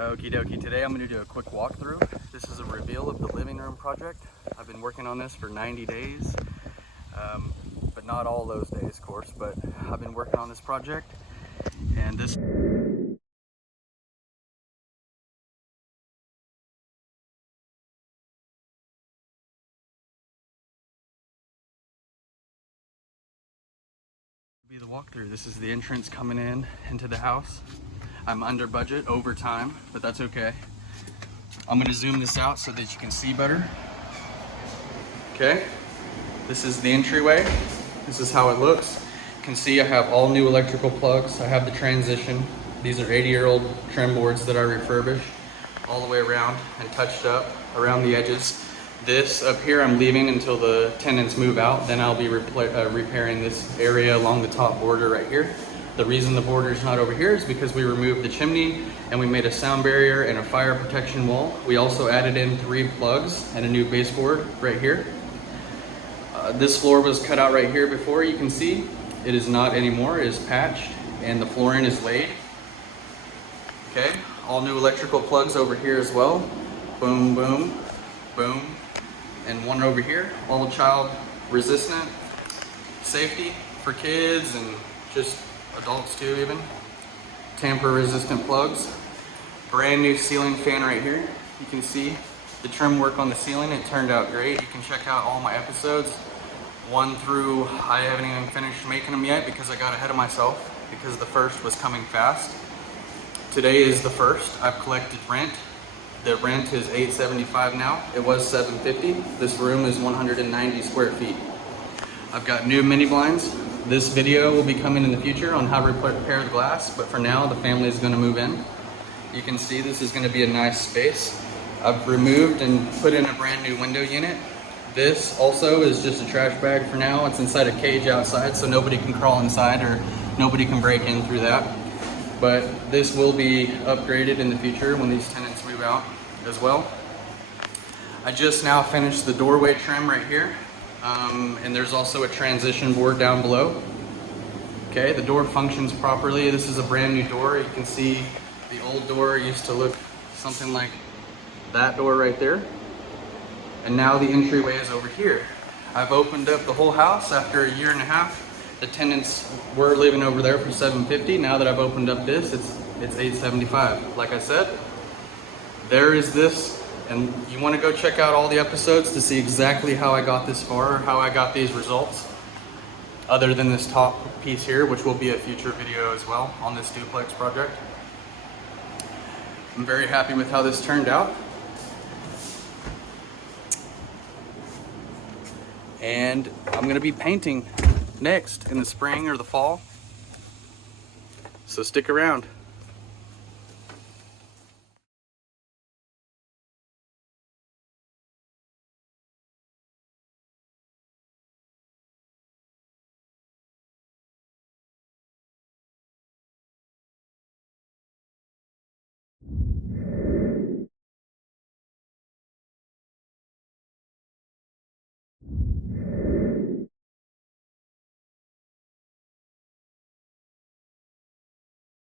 Okie dokie, today I'm going to do a quick walkthrough. This is a reveal of the living room project. I've been working on this for 90 days, but not all those days, of course, but I've been working on this project, and this be the walkthrough. This is the entrance coming in into the house. I'm under budget, over time, but that's okay. I'm going to zoom this out so that you can see better. Okay, this is the entryway. This is how it looks. You can see I have all new electrical plugs. I have the transition. These are 80-year-old trim boards that I refurbished all the way around and touched up around the edges. This up here I'm leaving until the tenants move out. Then I'll be repairing this area along the top border right here. The reason the border is not over here is because we removed the chimney and we made a sound barrier and a fire protection wall. We also added in 3 plugs and a new baseboard right here. This floor was cut out right here before, you can see. It is not anymore, it is patched and the flooring is laid. Okay, all new electrical plugs over here as well. Boom, boom, boom. And one over here, all child resistant, safety for kids and just adults too even. Tamper resistant plugs. Brand new ceiling fan right here. You can see the trim work on the ceiling, it turned out great. You can check out all my episodes, 1 through, I haven't even finished making them yet because I got ahead of myself because the first was coming fast. Today is the first. I've collected rent. The rent is $875 now. It was $750. This room is 190 square feet. I've got new mini blinds. This video will be coming in the future on how to repair the glass, but for now the family is going to move in. You can see this is going to be a nice space. I've removed and put in a brand new window unit. This also is just a trash bag for now. It's inside a cage outside so nobody can crawl inside or nobody can break in through that. But this will be upgraded in the future when these tenants move out as well. I just now finished the doorway trim right here. And there's also a transition board down below. Okay, the door functions properly. This is a brand new door. You can see the old door used to look something like that door right there. And now the entryway is over here. I've opened up the whole house after a year and a half. The tenants were living over there for $750. Now that I've opened up this, it's $875. Like I said, there is this. And you want to go check out all the episodes to see exactly how I got this far, how I got these results, other than this top piece here, which will be a future video as well on this duplex project. I'm very happy with how this turned out. And I'm going to be painting next in the spring or the fall. So stick around.